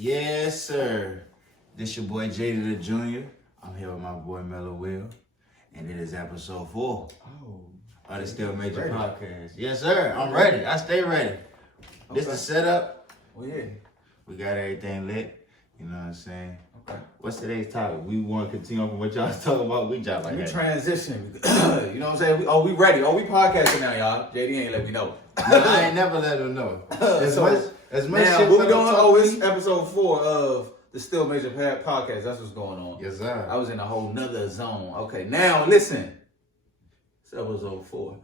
Yes, sir. This your boy Janitor Jr. I'm here with my boy Mello and it is episode 4 of the Still Major podcast. Yes, sir. I'm ready. I stay ready. This the setup. Oh yeah. We got everything lit. You know what I'm saying? Okay. What's today's topic? We want to continue on from what y'all was talking about. We drop like We that. transition. You know what I'm saying? We ready. We podcasting now, y'all. JD ain't let me know. No, I ain't never let them know. As much now, shit what we doing? talking It's episode 4 of the Still Major podcast. That's what's going on. Yes, sir. I was in a whole nother zone. Okay, now listen. It's episode 4.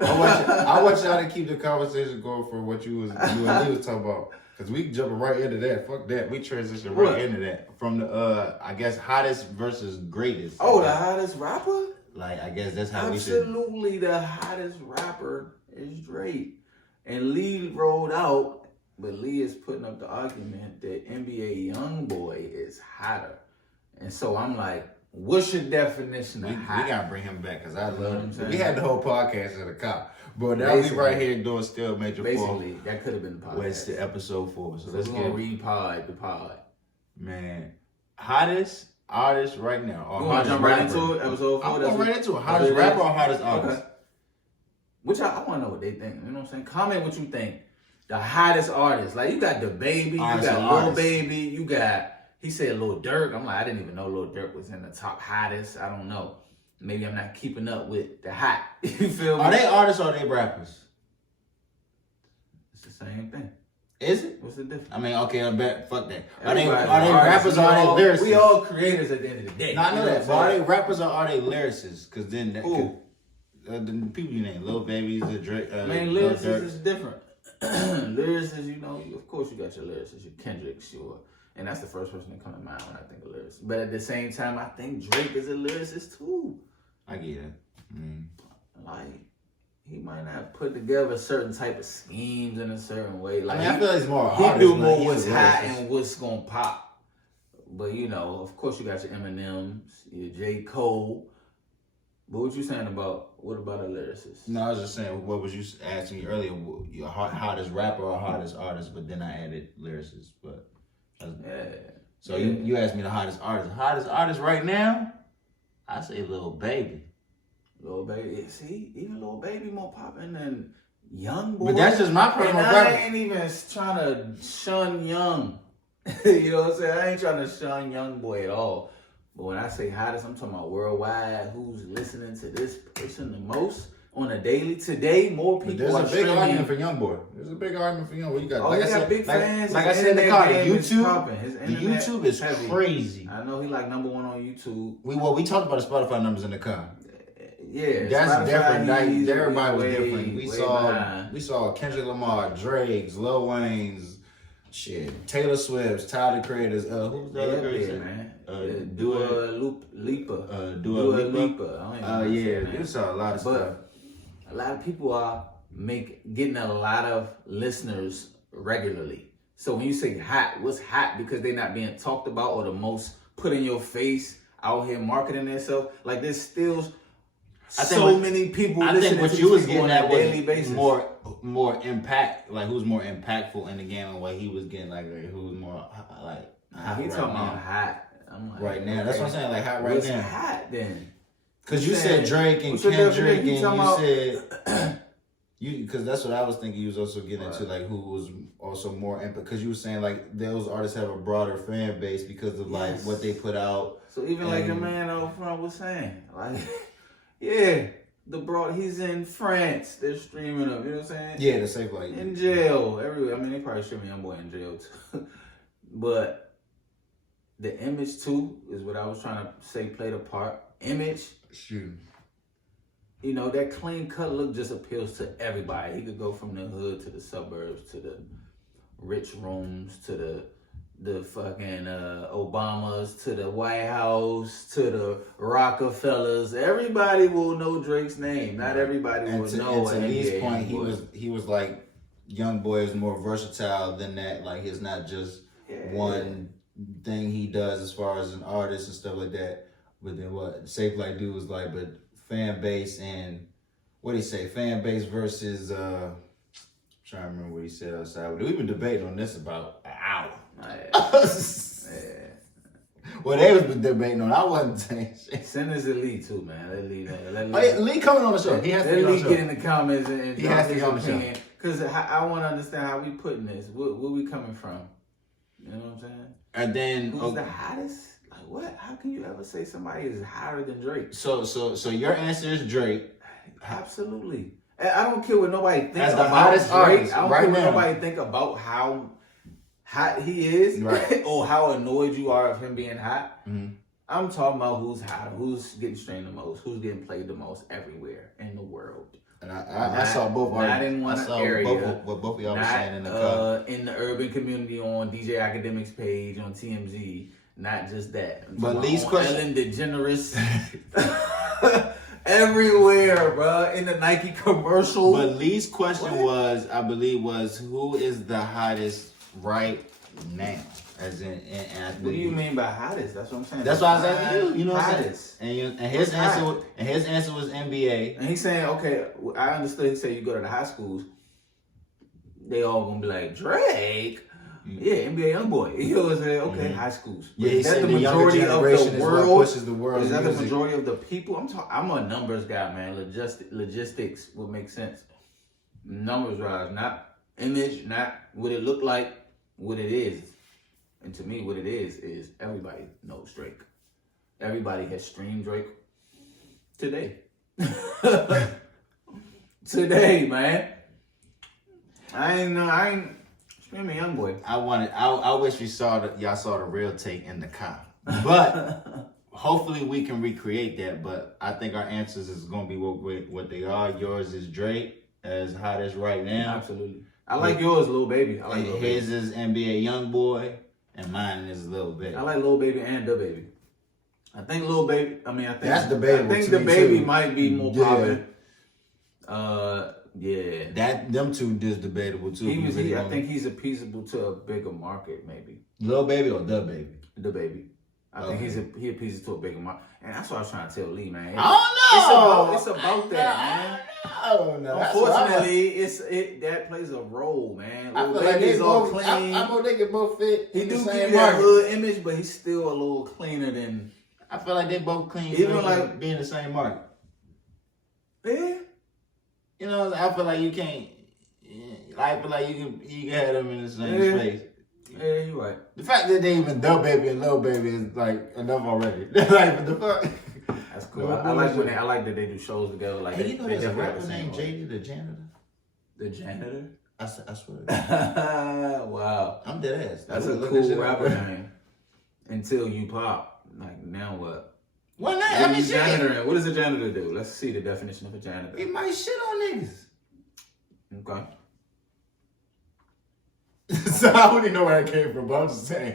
I want y'all to keep the conversation going for what you and Lee was talking about. Cause we jumping right into that. Fuck that. We transition right into that. From the I guess hottest versus greatest. Oh, the hottest rapper? Like I guess that's how Absolutely the hottest rapper is Drake. And Lee rolled out, but Lee is putting up the argument that NBA YoungBoy is hotter. And so I'm like, what's your definition of hot? We gotta bring him back because I love him. I'm We had the whole podcast at the cop. But now we right here doing Still Major 4. Basically, that could have been the podcast. What's the episode 4? So let's get re-pod the pod. Man, hottest artist right now. You want to jump right into it? Episode 4? I'm going right into it. Hottest rapper or hottest artist? Okay. Which I want to know what they think. You know what I'm saying? Comment what you think. The hottest artist. Like, you got the Baby, you got Lil Baby, you got, he said Lil Durk. I'm like, I didn't even know Lil Durk was in the top hottest. I don't know. Maybe I'm not keeping up with the hot. You feel me? Are they artists or are they rappers? It's the same thing. Is it? What's the difference? I mean, okay, I bet. Fuck that. Are they Everybody rappers or are they lyricists? We all creators at the end of the day. No, I know that. But are they rappers or are they lyricists? Because then that the people you name, Lil Babies, the Drake. Lyricists is different. Lyricists, you know, of course you got your lyricists, your Kendricks, and that's the first person that come to mind when I think of lyricists. But at the same time, I think Drake is a lyricist too. I get it. Like, he might not put together certain type of schemes in a certain way. Like, I mean, I feel like he's more he do more what's hot and what's gonna pop. But you know, of course, you got your Eminems, your J. Cole. But what you saying what about a lyricist? No, I was just saying, what was you asking me earlier? Your hottest rapper or hottest artist? But then I added lyricist. But so you asked me the hottest artist. Hottest artist right now? I say Lil Baby. Lil Baby, see, even Lil Baby more popping than YoungBoy. But that's just my personal preference. I ain't even trying to shun Young. You know what I'm saying? I ain't trying to shun YoungBoy at all. But when I say hottest, I'm talking about worldwide. Who's listening to this person the most on a daily? Today, more people are streaming. There's a big argument for YoungBoy. There's a big argument for YoungBoy. You got, like I said, big fans. Like I said in the car, YouTube. The YouTube is crazy. I know he like #1 on YouTube. We talked about the Spotify numbers in the car. Yeah, that's different. Everybody was different. We way saw Kendrick Lamar, Drake's, Lil Wayne's, Taylor Swift's, Tyler the Creator's. Who's the other person, man? Dua Lipa. Dua Lipa. You saw a lot of stuff. A lot of people are getting a lot of listeners regularly. So when you say hot, what's hot? Because they're not being talked about or the most put in your face out here marketing themselves. Like there's still many people listening to you was getting on a daily basis. More impact, like who's more impactful in the game and what he was getting, like who's more like hot. He talking about hot. I'm like, right now. That's what I'm saying. Like hot right now. What's hot then? Because you said Drake and Kendrick, and you said because that's what I was thinking. You was also getting into like who was also more impact. Because you were saying like those artists have a broader fan base because of like what they put out. So even like the man out front was saying, like, he's in France. They're streaming him. You know what I'm saying? Yeah, the safe like in jail everywhere. I mean, they probably streaming YoungBoy in jail too. But the image too is what I was trying to say played a part. Image. Shoot. You know, that clean cut look just appeals to everybody. He could go from the hood to the suburbs to the rich rooms to the fucking Obamas to the White House to the Rockefellers. Everybody will know Drake's name. Not everybody will know. And to Lee's point, he was like, YoungBoy is more versatile than that. Like it's not just one thing he does as far as an artist and stuff like that. But then what Safe Like Dude was like, but fan base and what did he say? Fan base versus I'm trying to remember what he said outside. We've been debating on this about an hour. Well, they was debating on. I wasn't saying shit. Send us to Lee too, man. Let Lee know. Lee coming on the show. He has to be on the show. Get in the comments and he has to be on the show. Because I want to understand how we putting this. Where we coming from? You know what I'm saying? And then who's the hottest? Like what? How can you ever say somebody is hotter than Drake? So your answer is Drake. Absolutely. I don't care what nobody thinks about Drake. Artist, I don't care what nobody think about how hot he is, right? Or how annoyed you are of him being hot. Mm-hmm. I'm talking about who's hot, who's getting streamed the most, who's getting played the most everywhere in the world. And I saw both. Not in one area. What both of y'all were saying in the car. In the urban community on DJ Academic's page on TMZ. Not just that. But Lee's question. Ellen DeGeneres. Everywhere, bro. In the Nike commercial. But Lee's question was, I believe, who is the hottest right now? As in, and what do you mean by hottest? That's what I'm saying. That's what I was asking you. You know what I'm saying? And his answer was NBA. And he's saying, okay, I understood. He said you go to the high schools, they all gonna be like Drake. Yeah, NBA YoungBoy. He was saying, okay, high schools. Yeah, he said the majority of the world. Pushes the world. Is that the majority of the people? I'm a numbers guy, man. Logistics would make sense. Numbers rise, not image, not what it looked like, what it is. And to me, what it is everybody knows Drake. Everybody has streamed Drake today. Today, man. I ain't streaming YoungBoy. I wish y'all saw the real take in the car. But hopefully we can recreate that. But I think our answers is gonna be what they are. Yours is Drake, as hot as right now. Absolutely. I like yours, Lil Baby. I like his is NBA YoungBoy. And mine is Lil Baby. I like Lil Baby and Da Baby. I think Lil Baby. That's debatable. I think Da Baby might be more popular. Yeah. Them two is debatable too. I think he's appeasable to a bigger market, maybe. Lil Baby or Da Baby? Da Baby. I think he appeases to a bigger market. And that's what I was trying to tell Lee, man. I don't know. It's about that, man. No. Unfortunately, that plays a role, man. I feel like they both clean. I know they can both fit. He do give you that hood image, but he's still a little cleaner than. I feel like they both clean, even like being the same market. Yeah. You know, I feel like you can't. I feel like you can have them in the same space. Yeah, you're right. The fact that they even Da Baby and Lil Baby is like enough already. Like what the fuck. That's cool. I like that they do shows together. Like, hey, you know there's a rapper named JD the Janitor? The Janitor? I swear. Wow. I'm dead ass. That's a cool rapper name. Until you pop. Like, now what? Well, now, I mean, janitor. What does a janitor do? Let's see the definition of a janitor. He might shit on niggas. Okay. So I don't even know where that came from, but I'm just saying.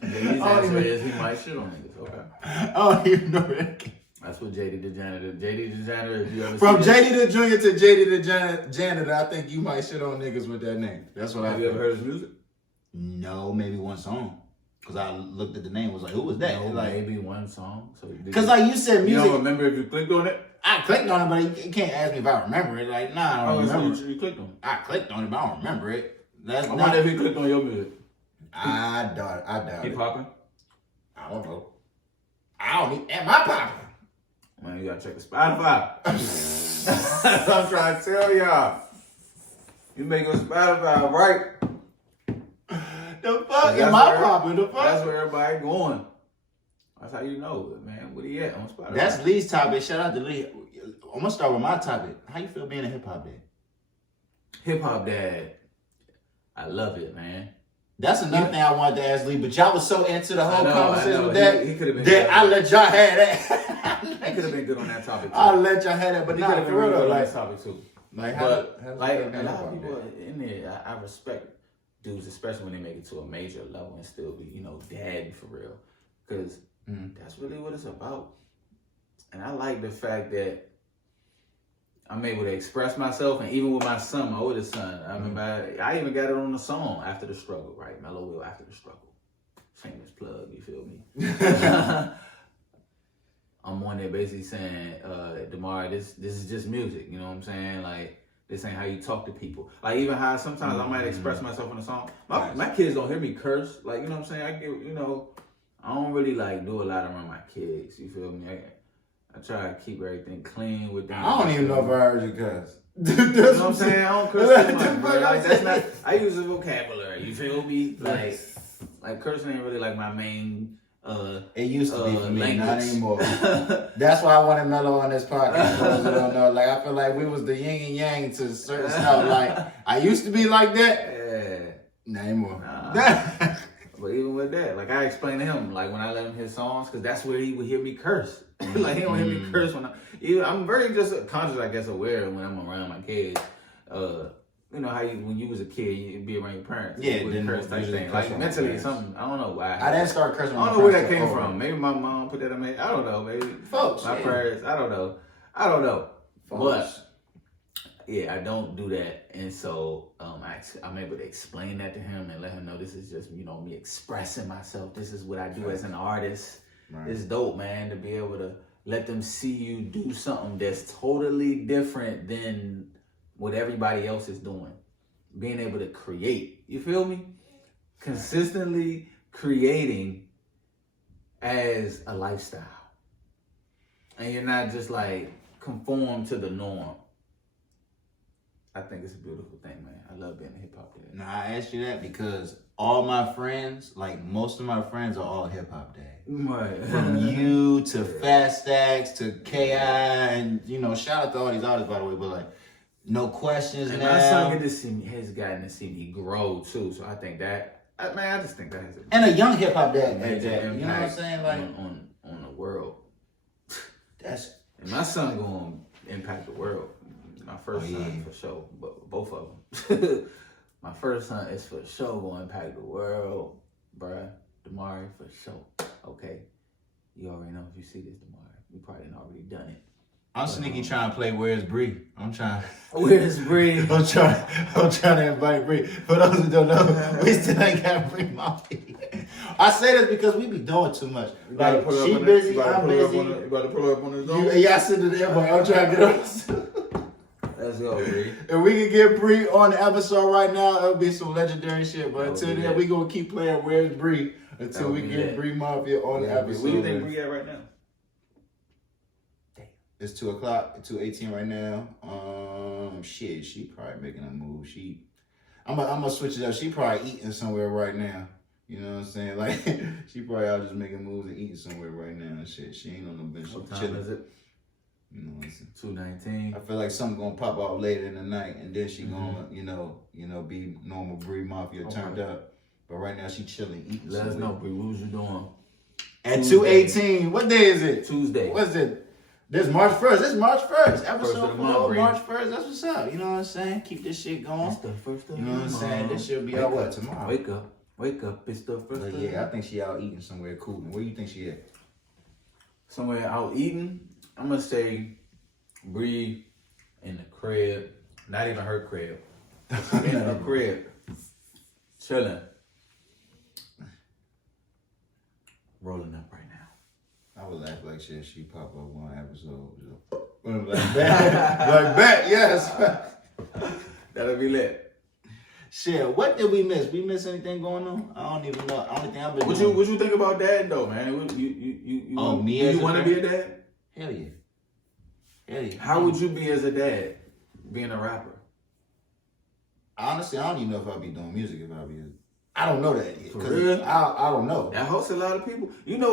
His answer is he might shit on niggas. Okay. I don't even know where that came. That's what JD the Janitor. JD the Janitor, if you ever from JD the Junior to JD the Janitor, I think you might shit on niggas with that name. That's what I think. Have you ever heard his music? No, maybe one song. Because I looked at the name, was like, who was that? No, like, maybe one song. Because like you said, music. You don't remember if you clicked on it? I clicked on it, but you can't ask me if I remember it. Like, nah, I don't remember. So you clicked on it? I clicked on it, but I don't remember it. I wonder if he clicked on your music. I doubt it. He popping? I don't know. I don't need. Am I popping? Man, you gotta check the Spotify. That's what I'm trying to tell y'all. You make your Spotify right. The fuck? Am I popping? The fuck? That's where everybody going. That's how you know it, man. What he at on Spotify? That's Lee's topic. Shout out to Lee. I'm gonna start with my topic. How you feel being a hip hop dad? Hip hop dad. I love it, man. That's another thing I wanted to ask Lee, but y'all was so into the whole conversation with that. He could have been that I let y'all have that. He could have been good on that topic too. I let y'all have that, but he not could have been for real good on like that topic too. Like, a lot of people in there, I respect dudes, especially when they make it to a major level and still be, daddy for real, because that's really what it's about. And I like the fact that I'm able to express myself, and even with my son, my oldest son, I remember I even got it on the song After the Struggle, right? Mello will After the Struggle. Shameless plug, you feel me? I'm on there basically saying, DeMar, this is just music, you know what I'm saying? Like, This ain't how you talk to people. Like even how sometimes I might express myself in a song. My kids don't hear me curse. Like, you know what I'm saying? I get, I don't really like do a lot around my kids. You feel me? I try to keep everything clean with them. I don't even know if I heard you cuss. You know what I'm saying? I don't curse too much, bro. Like, that's not. I use the vocabulary. You feel me? Like cursing ain't really like my main. It used to be for me, language. not anymore. That's why I wanted Mello on this podcast. For those who don't know, like I feel like we was the yin and yang to certain stuff. Like I used to be like that. Yeah. Not anymore. Nah. But even with that, like I explained to him, like when I let him hear songs, because that's where he would hear me curse. Like he don't hear me curse when I'm very just conscious, I guess, aware when I'm around my kids. You know how when you was a kid, you'd be around your parents. Yeah, you would curse type thing. Like mentally, something. I don't know why. I didn't start cursing. I don't know where that came from. Maybe my mom put that in me. I don't know. Maybe folks. My parents. I don't know. Folks. But yeah, I don't do that, and so I'm able to explain that to him and let him know this is just me expressing myself. This is what I do as an artist. Right. It's dope, man, to be able to let them see you do something that's totally different than what everybody else is doing. Being able to create, you feel me? Consistently creating as a lifestyle. And you're not just like conform to the norm. I think it's a beautiful thing, man. I love being a hip hop dad. Now I asked you that because all my friends, like most of my friends, are all hip hop dads. Right. From you to Fast Stacks to KI, and shout out to all these artists by the way, but like no questions. And now. my son has gotten to see me grow too, so I think that I just think that has and a young hip hop dad, major you know what I'm impact saying, like on the world. And my son gonna impact the world. My first son for sure, but both of them. My first son is for sure gonna impact the world, bruh. Damari for sure. Okay, you already know if you see this, Damari. You probably done already done it. I'm sneaky trying to play Where's Bree. Where's Bree? I'm trying to invite Bree. For those who don't know, we still ain't got Bree Mafia. I say this because we be doing too much. Like she busy, I'm busy. You about to pull her up on the Zoom? Yeah, I sent it to everybody. I'm trying to get on. Let's go, Bree. If we can get Bree on the episode right now, it'll be some legendary shit. But until then, we gonna keep playing Where's Bree until we get Bree Mafia on the episode. Where do you think Bree at right now? It's 2:00, 2:18 right now. Shit, she probably making a move. I'm gonna switch it up. She probably eating somewhere right now. You know what I'm saying? Like she probably out just making moves and eating somewhere right now and shit. She ain't on no bench. What time is it? You know what I'm 2:19. saying? I feel like something gonna pop off later in the night, and then she gonna, be normal Bree Mafia turned up. But right now she chilling, eating. Let us know, Bree. What was you doing? At 2:18. What day is it? Tuesday. What's it? This March 1st. This March 1st. Episode 4, Bree. March 1st. That's what's up. You know what I'm saying? Keep this shit going. It's the first of You know what I'm saying? This should be out what tomorrow. Wake up. It's the first But yeah, I think she out eating somewhere cool. Where do you think she at? Somewhere out eating. I'm gonna say Bree in the crib. Not even her crib. In her crib. Chilling. Rolling up right now. I would laugh like shit. She pop up one episode. Like bet, yes. That'll be lit. Shit, what did we miss? We miss anything going on? I don't even know. Only thing I've been doing. What you think about dad though, man? You want to be a dad? Hell yeah. How would you be as a dad, being a rapper? Honestly, I don't even know if I'll be doing music if I'll be. I don't know that yet. For real? I don't know. That helps a lot of people.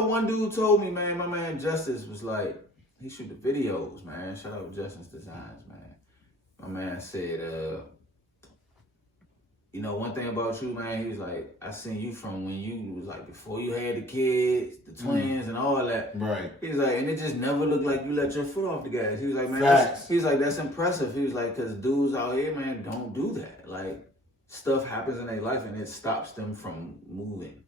One dude told me, man, my man Justice was like, he shoot the videos, man. Shout out Justice Designs, man. My man said, one thing about you, man, he was like, I seen you from when you was like, before you had the kids, the twins and all that. Right. He was like, and it just never looked like you let your foot off the gas. He was like, man, that's impressive. He was like, because dudes out here, man, don't do that. Like, stuff happens in their life and it stops them from moving.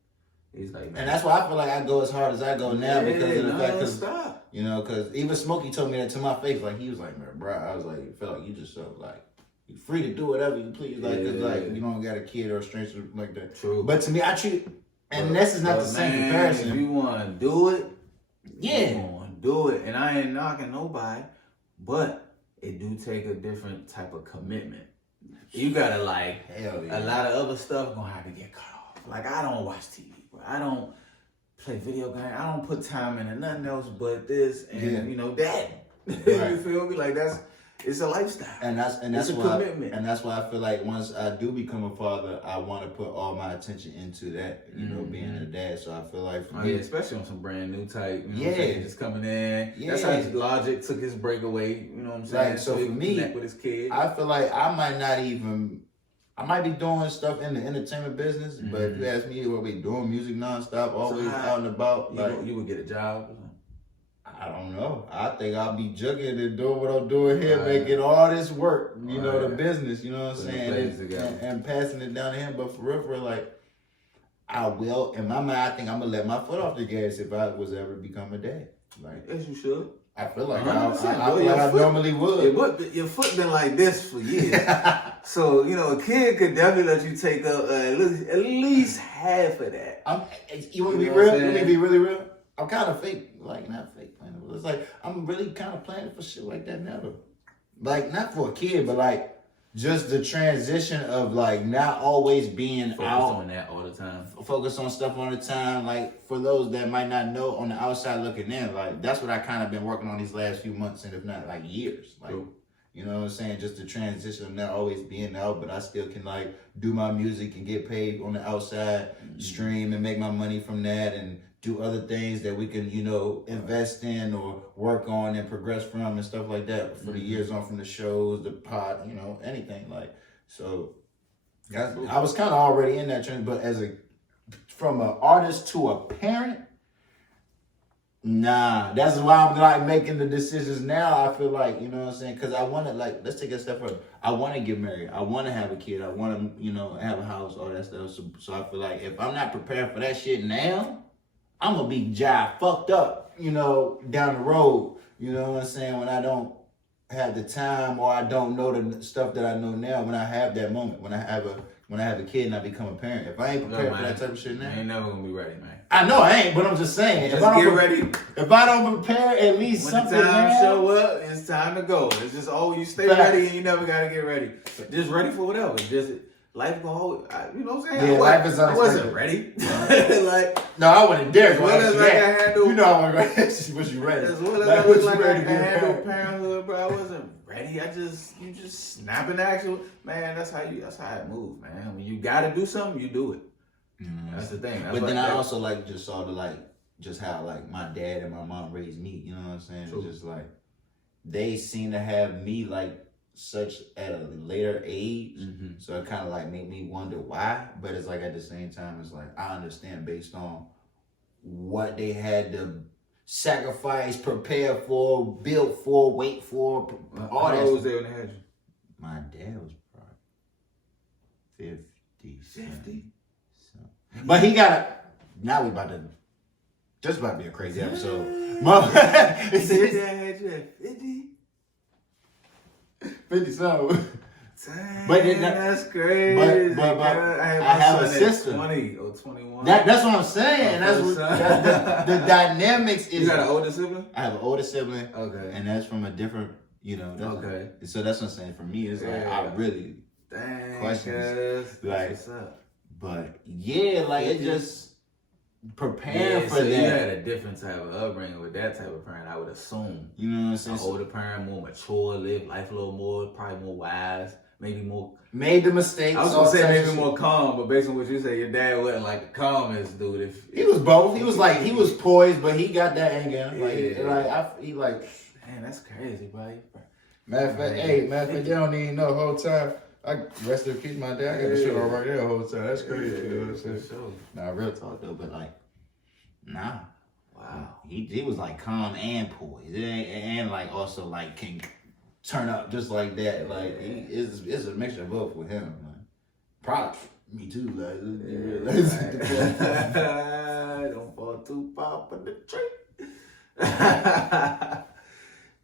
He's like, man. And that's why I feel like I go as hard as I go now because of the fact stop. Because even Smokey told me that to my face. Like, he was like, man, bro, I was like, it felt like you just so, like, you're free to do whatever you please. Like, cause, like, you don't got a kid or a stranger like that. True. But to me, I treat it, and this is not the same comparison. If you want to do it, yeah. you want to do it. And I ain't knocking nobody, but it do take a different type of commitment. You gotta like Hell yeah. a lot of other stuff gonna have to get cut off. Like I don't watch TV, bro. I don't play video games. I don't put time into nothing else but this and you know that. Right. You feel me? Like it's a lifestyle. And that's it's a why commitment. And that's why I feel like once I do become a father, I want to put all my attention into that, you know, being a dad. So I feel like for me, yeah, especially on some brand new type, you know Yeah. what I'm saying, just coming in. Yeah. That's how Logic took his break away, you know what I'm saying? Like, so he for can me, connect with his kid. I feel like I might be doing stuff in the entertainment business, but if you ask me, what we doing music nonstop, always out and about, you would get a job. I don't know. I think I'll be jugging and doing what I'm doing here, making all this work, you know, the business, you know what I'm saying, and passing it down to him. But for real, like, I will, in my mind, I think I'm going to let my foot off the gas if I was ever become a dad. Like, yes, you should. I feel like I normally would. Your foot been like this for years. So, you know, a kid could definitely let you take up at least half of that. You want to be real? You want me to be really real? I'm kind of fake, like, not fake planning, but it's like, I'm really kind of planning for shit like that now, though. Like, not for a kid, but like, just the transition of like, not always being Focus out. on that all the time. Focus on stuff all the time. Like, for those that might not know, on the outside looking in, like, that's what I kind of been working on these last few months, and if not, like, years. Like, you know what I'm saying? Just the transition of not always being out, but I still can, like, do my music and get paid on the outside, stream and make my money from that, and do other things that we can, you know, invest in or work on and progress from and stuff like that for the years on, from the shows, the pod, you know, anything. Like, so I was kind of already in that trend, but from an artist to a parent, nah, that's why I'm like making the decisions now. I feel like, you know what I'm saying? Because I want to, like, let's take it a step further. I want to get married. I want to have a kid. I want to, you know, have a house, all that stuff. So I feel like if I'm not prepared for that shit now, I'm going to be fucked up, you know, down the road. You know what I'm saying? When I don't have the time or I don't know the stuff that I know now, when I have that moment, when I have a kid and I become a parent. If I ain't prepared for that type of shit now, I ain't never going to be ready, man. I know I ain't, but I'm just saying. Just get ready. If I don't prepare at least when something the time now, show up, it's time to go. It's just, you stay ready and you never got to get ready. Just ready for whatever. Just life go, you know what I'm saying? Yeah, life is unexpected. I wasn't ready. Like, no, I wouldn't dare. As well as I can handle, you know, I wasn't was you ready? As well as I was like I can handle parenthood, bro. I wasn't ready. You just snap in action, man. That's how it moves, man. When you gotta do something, you do it. That's the thing. That's but then I also just saw just how like my dad and my mom raised me. You know what I'm saying? True. Just like they seem to have me like such at a later age, so it kind of like made me wonder why. But it's like at the same time, it's like I understand based on what they had to sacrifice, prepare for, build for, wait for. All that. How old was they when they had you? My dad was probably 50. So. But he got now we about to just about to be a crazy episode. Mom, your dad had you at 50. 50 something. But that's crazy. But I have a sister. 20 or 21. That's what I'm saying. That's what the dynamics is. You got an older sibling? I have an older sibling. Okay. And that's from a different, you know. Okay. So that's what I'm saying. For me, it's like I really questions. Like, what's up? But yeah, like it just preparing for so that. You had a different type of upbringing with that type of parent, I would assume. You know what I'm saying? An older parent, more mature, live life a little more, probably more wise, maybe more. Made the mistakes. I was gonna say maybe more calm, but based on what you say, your dad wasn't like the calmest dude. If he was both, he was poised, but he got that anger. Man, that's crazy, bro. Matter of fact, you don't even know the whole time. I rest in peace, my dad. I got the shit all right there the whole time. That's crazy. You know what I'm saying? Sure. Nah, real talk though, but like, nah. Wow. He was like calm and poised, and like also like can turn up just like that. Like it's a mixture of both with him. Like, props, me too. Like, don't fall too far from the tree.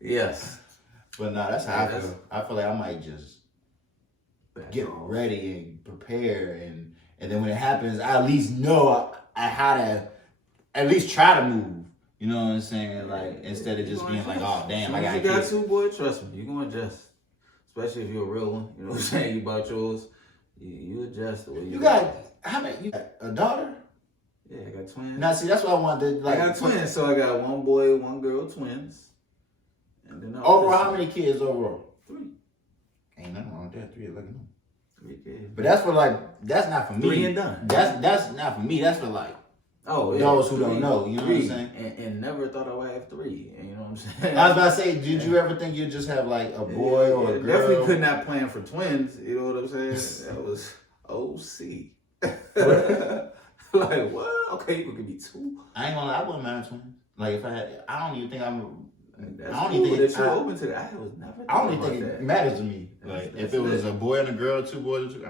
Yes. But nah, that's how I feel. I feel like I might just get ready and prepare, and then when it happens, I at least know how to at least try to move. You know what I'm saying? Like, instead of just being like, oh, damn, I got kids. You got 2 boys, trust me, you're going to adjust. Especially if you're a real one. You know what I'm saying? You bought yours, you adjust the way you got, how many, you got a daughter? Yeah, I got twins. Now, see, that's what I wanted to, like. I got twins, so I got 1 boy, 1 girl, twins. And then overall, how many kids overall? 3. Ain't nothing wrong with that. 3 like, no. 3 kids. But that's for like, that's not for me. 3 and done. That's not for me. That's for like, those who don't know. You know 3, what I'm saying? And never thought I would have 3. And you know what I'm saying? I was about to say, did you ever think you'd just have like a boy or a girl? Definitely could not plan for twins. You know what I'm saying? That was OC. Like, what? Okay, you could give me 2. I ain't gonna lie, I wouldn't mind twins. Like, if I had, I don't even think I'm. That's I don't cool even think that you're open to that. I was never. I don't even think that. it matters to me. Like, That's if it was a boy and a girl, 2 boys or 2,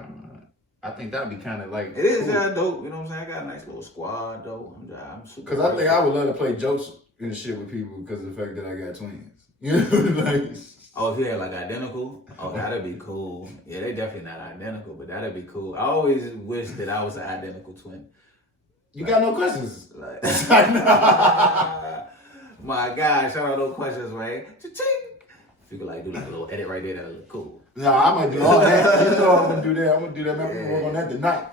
I think that'd be kind of like. It is kind of dope. You know what I'm saying? I got a nice little squad though. I'm super. Because I think I would love to play jokes and shit with people because of the fact that I got twins. You know, like. Oh, if you had like identical, that'd be cool. Yeah, they definitely not identical, but that'd be cool. I always wish that I was an identical twin. You got no questions. Like, my God, shout out no questions, right? Cha-ching. If you could like do like a little edit right there, that'd look cool. No, I'm gonna do all that. You know I'm gonna do that. I'm gonna do that. I'm gonna work on that tonight.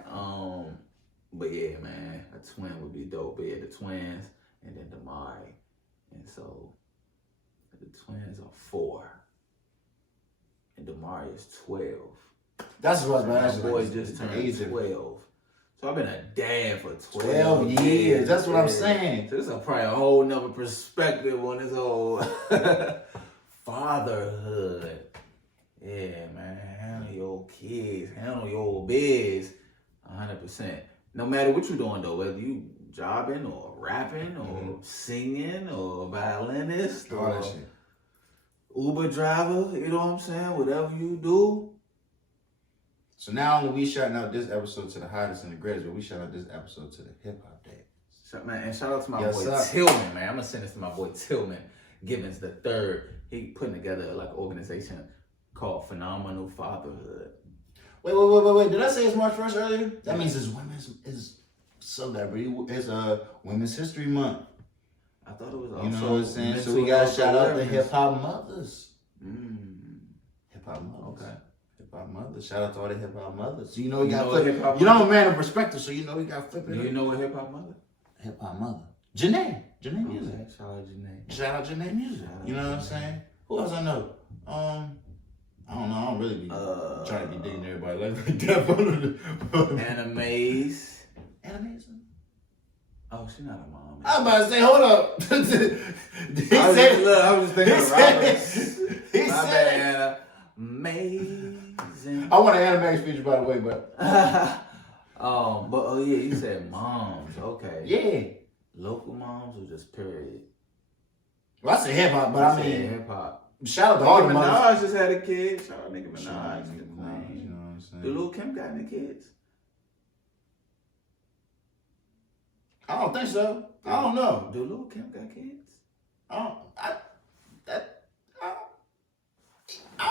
But yeah, man, a twin would be dope. But yeah, the twins and then Damari, and so the twins are 4, and Damari is 12. That's what I was about to ask you. My boy like, just the turned age of 12. So I've been a dad for 12 years. That's what I'm saying. So this is probably a whole nother perspective on this whole fatherhood. Yeah, man. Handle your kids. Handle your biz. 100%. No matter what you're doing, though, whether you jobbing or rapping or singing or violinist All or that shit. Uber driver, you know what I'm saying? Whatever you do. So not only we shouting out this episode to the hottest and the greatest, but we shout out this episode to the hip hop dad. Shout out to my boy sir. Tillman, man. I'm gonna send this to my boy Tillman Gibbons the third. He putting together like an organization called Phenomenal Fatherhood. Wait. Did I say it's March 1st earlier? That means it's Women's History Month. I thought it was also, you know what I'm saying? So we gotta shout out the hip hop mothers. Hip hop mothers. Okay. Hip hop mothers. Shout out to all the hip hop mothers. So you know we got flip. You know I'm a man of perspective, so you know we got flipping. Do you know what hip hop mother? Hip hop mother. Janae Music. Okay, shout out Janae. Shout out Janae Music. You know what I'm saying? Who else I know? I don't know. I don't really be trying to be digging everybody like that. Animes. Animes? Oh, she's not a mom. I'm about to say, hold up. I was just thinking of Roberts. He said, amazing. I want an anime feature, by the way, but. Yeah, you said moms. Okay. Yeah. Local moms or just period? Well, I said hip hop, but I mean. Hip hop. Shout out to all the Nicki mothers. Minaj just had a kid. Shout out Nicki Minaj. You know what I'm saying? Do Lil Kim got any kids? I don't think so. I don't know. Do Lil Kim got kids? I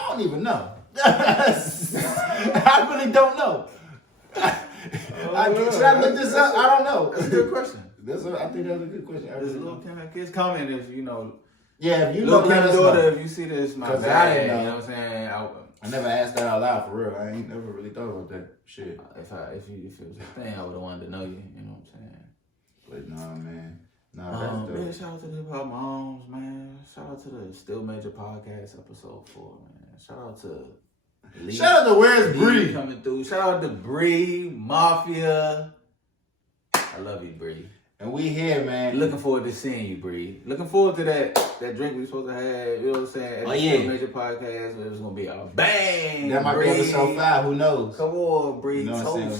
don't even know. I really don't know. Should I look this up? I don't know. That's a good question. I think that's a good question. Does Lil Kim have kids? Comment if you know. Yeah, if you Lil know, let Kim's us daughter, know. if you see this, my 'Cause bad. I didn't know. You know what I'm saying? I never asked that out loud for real. I ain't never really thought about that shit. If it was a thing, I would have wanted to know you. You know what I'm saying? But nah, man. Nah, that's dope. Man, shout out to the hip hop moms, man. Shout out to the Still Major Podcast episode 4, man. Shout out to Lee. Shout out to Where's Bree coming through. Shout out to Bree, Mafia. I love you, Bree. And we here, man. Looking forward to seeing you, Bree. Looking forward to that drink we supposed to have. You know what I'm saying? At the Still Major Podcast, it was gonna be a bang. That might be episode 5. Who knows? Come on, Bree. You know what I'm saying?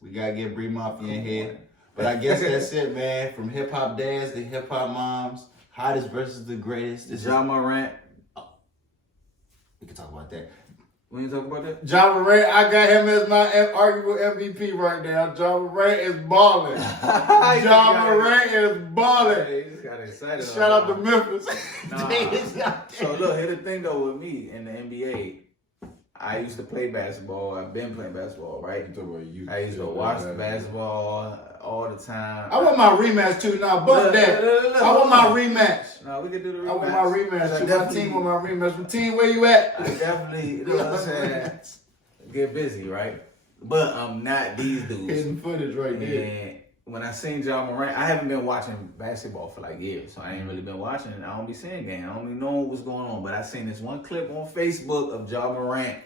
We gotta get Bree Mafia in here. But I guess that's it, man. From hip hop dads to hip hop moms, hottest versus the greatest. This Ja Morant. We can talk about that. We ain't talking about that? Ja Morant, I got him as my arguable MVP right now. Ja Morant is balling. Ja Morant is balling. He just got excited. Shout out to Memphis. Nah. So look, here's the thing though with me in the NBA. I used to play basketball. I've been playing basketball, right? I used to watch basketball all the time. I want my rematch too. Now, but that. I want my rematch. No, we can do the rematch. I want my rematch too. My team want my rematch. My team, where you at? I definitely, you know what I'm saying? Get busy, right? But I'm not these dudes. Hidden footage right there. And when I seen Ja Morant, I haven't been watching basketball for like years, so I ain't really been watching it. I don't be seeing games. I don't be knowing what's going on. But I seen this one clip on Facebook of Ja Morant.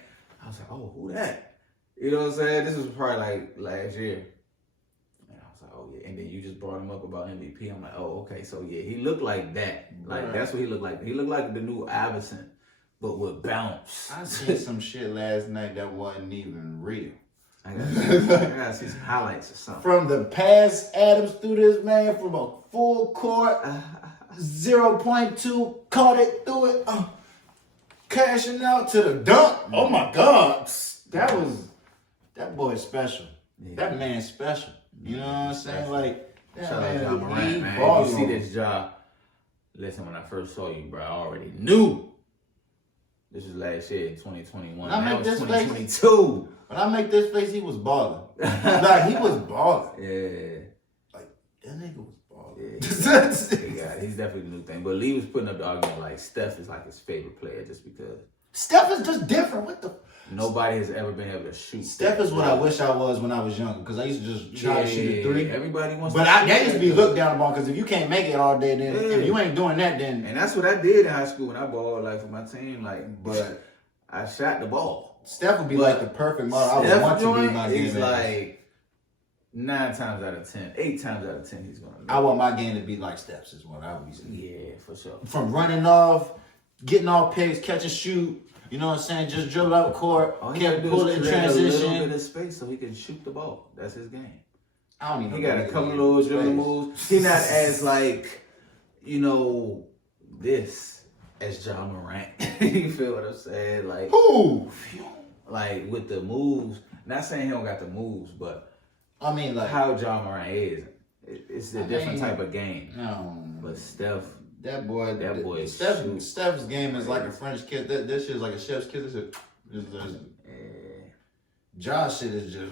I was like, oh, who that? You know what I'm saying? This was probably like last year. And I was like, oh yeah. And then you just brought him up about MVP. I'm like, oh, okay. So yeah, he looked like that. Like that's what he looked like. He looked like the new Iverson, but with bounce. I seen some shit last night that wasn't even real. I gotta see some highlights or something. From the pass Adams through this man from a full court, 0.2, caught it through it, cashing out to the dunk. Oh my God, that boy's special. Yeah. That man's special. You know what I'm saying? Like that shout man, out Ja Morant, man. If you see this Ja, listen, when I first saw you, bro, I already knew. This was last year in 2021. Now it's 2022. When I make this face, he was balling. Like, he was balling. Yeah. Like, that nigga was balling. Yeah, he's definitely the new thing. But Lee was putting up the argument like Steph is like his favorite player just because. Steph is just different. What the? Nobody has ever been able to shoot. Steph is what I wish I was when I was younger, because I used to just try to shoot a three. Everybody wants but to that used to be looked down upon, because if you can't make it all day, then if you ain't doing that, then. And that's what I did in high school when I balled like for my team. Like, but I shot the ball. Steph would be like the perfect model. I would want to be my game. He's like 9 times out of 10, 8 times out of 10, he's gonna. I want my game to be like Steph's is what I would be saying. Yeah, for sure. From running off, getting off picks, catch and shoot. You know what I'm saying? Just dribble out court, can't pull it in transition. A little bit of space so he can shoot the ball. That's his game. I don't even. He got a couple of little dribbling moves. He not as like, this as Ja Morant. You feel what I'm saying? Like who? Like with the moves. Not saying he don't got the moves, but I mean like how Ja Morant is. It's a different type of game. No. But Steph. That boy. Steph's game is like a French kiss. This shit is like a chef's kiss. Josh shit is just.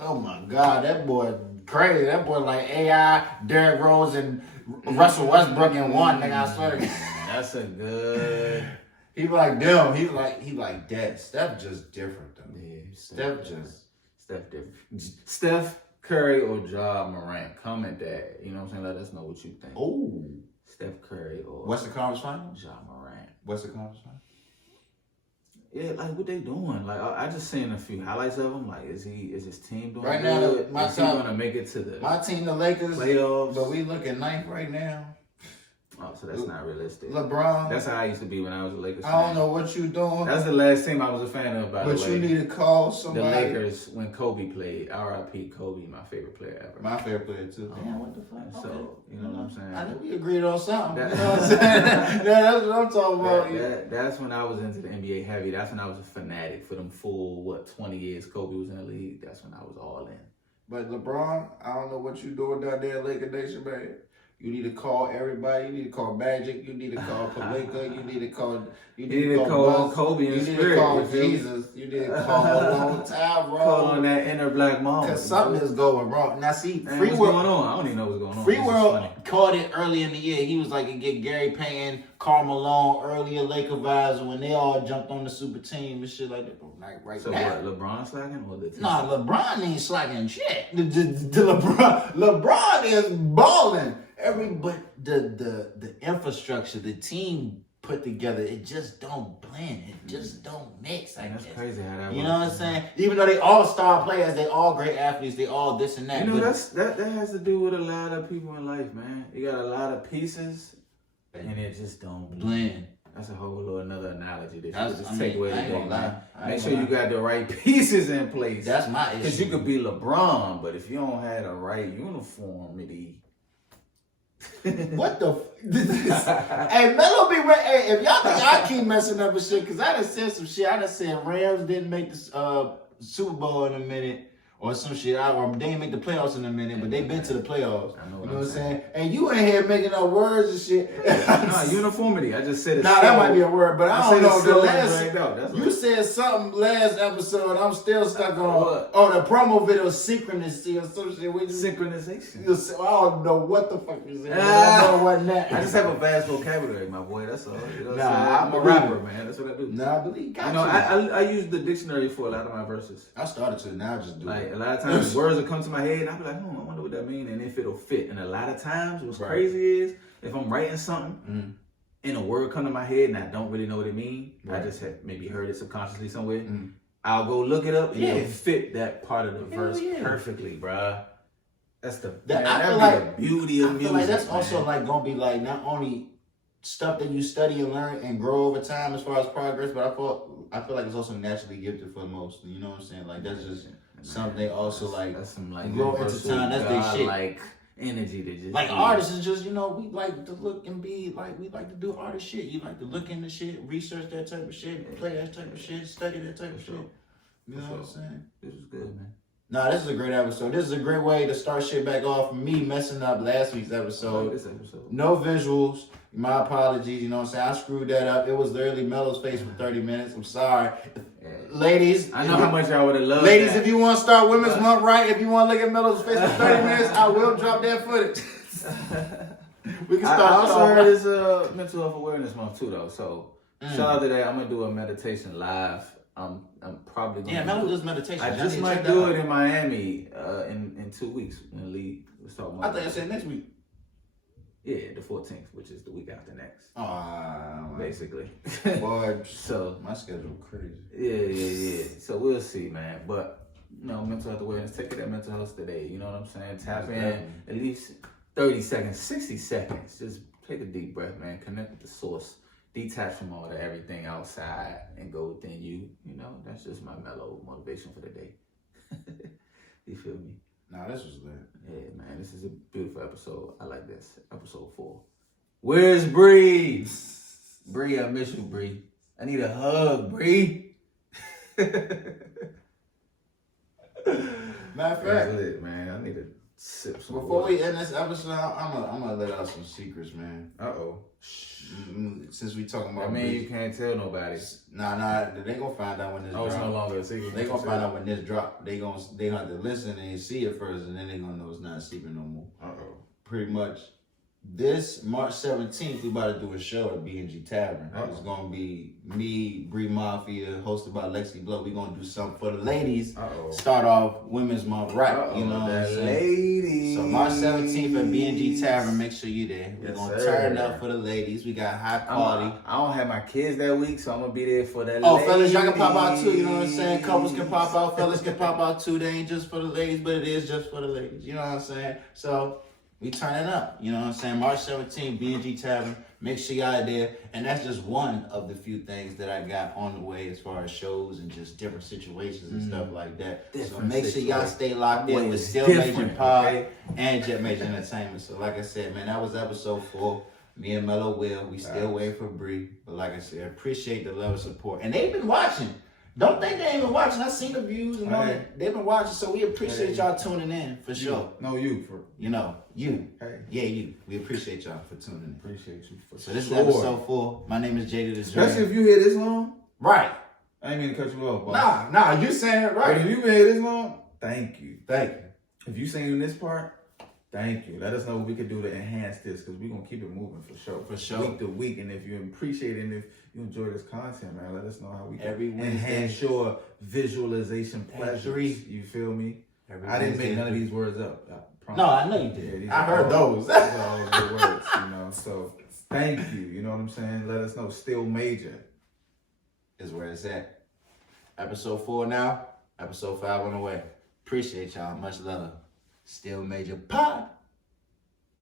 Oh my God, that boy crazy. That boy like AI, Derrick Rose, and Russell Westbrook in one. Nigga, I swear to God. That's a good. He like them. He like that. Steph just different though. Yeah, Steph different. Steph Curry or Ja Morant. Comment that. You know what I'm saying? Let us know what you think. Oh. Steph Curry or Western Conference Final? Ja Morant. Western Conference Final? Yeah, like what they doing? Like I just seen a few highlights of him. Like is his team doing right good? Now? Is he gonna make it to the my team, the Lakers playoffs? But we look at 9th right now. Oh, so that's not realistic. LeBron. That's how I used to be when I was a Lakers fan. I don't know what you doing. That's the last team I was a fan of, by the way. But you need to call somebody. The Lakers, when Kobe played. R.I.P. Kobe, my favorite player ever. My favorite player, too. Damn, what the fuck? So, you know what I'm saying? I think we agreed on something. You know what I'm saying? That's what I'm talking about. That's when I was into the NBA heavy. That's when I was a fanatic for them full, 20 years Kobe was in the league. That's when I was all in. But LeBron, I don't know what you doing down there in Laker Nation, man. You need to call everybody. You need to call Magic. You need to call Pelinka. You need to call. You need to call Kobe in spirit. You need to call Jesus. You need to call on Tyrone. Call on that inner black mom. Because something is going wrong. Now see, Free World. What's going on? I don't even know what's going on. Free World called it early in the year. He was like, get Gary Payton, Karl Malone, earlier Laker vibes, when they all jumped on the super team and shit like that. Right so now. What, LeBron slacking or the team? Nah, LeBron ain't slacking shit. LeBron is balling. But the infrastructure, the team put together, it just don't blend. It just don't mix. That's crazy how that works. You know what I'm saying? Even though they all star players, they all great athletes, they all this and that. You know, that has to do with a lot of people in life, man. You got a lot of pieces, and it just don't blend. That's a whole another analogy that you just take away today. Make sure you got the right pieces in place. That's my issue. Because you could be LeBron, but if you don't have the right uniformity. What the Hey, Mello be ready. Hey, if y'all think I keep messing up with shit, because I done said some shit. I done said Rams didn't make the Super Bowl in a minute. or some shit. Or they ain't make the playoffs in a minute, but they been to the playoffs. I know you know what I'm saying? And you ain't here making up words and shit. Nah, uniformity. I just said it. Nah, that might be a word, but I don't know. The last you said something last episode. I'm still stuck on. What? Oh, the promo video synchronicity or some shit. Synchronization. I don't know what the fuck you said. I know what that. I just have a vast vocabulary, my boy. That's all. You know what Nah, I'm a rapper, man. That's what I do. Nah, I believe. You know, I use the dictionary for a lot of my verses. I started to. Now I just do. Like a lot of times, words will come to my head, and I'll be like, I wonder what that means, and if it'll fit. And a lot of times, what's crazy is if I'm writing something. And a word come to my head and I don't really know what it means. I just have maybe heard it subconsciously somewhere. I'll go look it up and it'll fit that part of the verse perfectly, bruh. That's the beauty of music. I feel like that's also like gonna be like not only stuff that you study and learn and grow over time as far as progress, but I feel like it's also naturally gifted for most. You know what I'm saying? Like that's just something they also that's some like grow into time. That's their shit. Like energy to just like artists is just, you know, we like to look and be like, we like to do artist shit. You like to look into shit, research that type of shit, play that type of shit, study that type of shit. You know what I'm saying? This is good, man. Nah, this is a great episode. This is a great way to start shit back off. Me messing up last week's episode. No visuals. My apologies. You know what I'm saying? I screwed that up. It was literally Mello's face for 30 minutes. I'm sorry. Ladies. I know how much y'all would have loved ladies, that. If you want to start Women's Month right, if you want to look at Mello's face for 30 minutes, I will drop that footage. We can start. I also heard it's Mental Health Awareness Month too, though. So shout out to that. I'm going to do a meditation live. I'm probably gonna Mello does meditation. I just might do it in Miami in 2 weeks when Lee was talking about. I think I said next week. Yeah, the 14th, which is the week after next. Basically. Boy, so my schedule crazy. Yeah. So we'll see, man. But you know, mental health awareness. Take it at mental health today. You know what I'm saying? Tap in at least 30 seconds, 60 seconds. Just take a deep breath, man. Connect with the source. Detach from all the everything outside and go within you. You know, that's just my mellow motivation for the day. You feel me? Nah, this was good. Yeah, man, this is a beautiful episode. I like this. Episode 4. Where's Bree? Bree, I miss you, Bree. I need a hug, Bree. Matter of fact, that's it, man. I need to sip some before water. We end this episode, I'm gonna let out some secrets, man. Since we talking about, I mean, you can't tell nobody. Nah, they gonna find out when this. It's no longer a secret. They gonna find out when this drop. They gonna have to listen and see it first, and then they gonna know it's not a secret no more. Pretty much. This March 17th, we about to do a show at B&GTavern. It's gonna be me, Bree Mafia, hosted by Lexi Blow. We gonna do something for the ladies. Start off Women's Month right. You know what I'm saying? Ladies. So March 17th at B&GTavern. Make sure you there. We're gonna turn up for the ladies. We got high quality. I don't have my kids that week, so I'm gonna be there for that. Fellas, y'all can pop out too. You know what I'm saying? Couples can pop out. Fellas can pop out too. They ain't just for the ladies, but it is just for the ladies. You know what I'm saying? So we turning up, you know what I'm saying? March 17th, B&GTavern. Make sure y'all there. And that's just one of the few things that I got on the way as far as shows and just different situations and stuff like that. So make sure y'all stay locked in with Still Major Pod and Jet Major Entertainment. So like I said, man, that was episode 4. Me and Mello will. We still waiting for Bree. But like I said, appreciate the love and support. And they've been watching. Don't think they ain't been watching. I seen the views and all that. They've been watching, so we appreciate y'all tuning in for sure. No, you. You. Hey. Yeah, you. We appreciate y'all for tuning in. Appreciate you for so this is episode 4. My name is Jada the Especially if you hear this long. Right. I ain't mean to cut you off, boss. Nah, you saying it right. But if you been here this long, thank you. If you singing this part, thank you. Let us know what we could do to enhance this, because we're going to keep it moving for sure. Week to week. And if you appreciate it and if you enjoy this content, man, let us know how we can enhance your visualization pleasures. You feel me? I didn't make none of these words up. No, I know you did. Yeah, I heard those. Those are all good words, you know. So thank you. You know what I'm saying? Let us know. Still Major is where it's at. Episode 4 now. Episode 5 on the way. Appreciate y'all. Much love. Still Major Pod.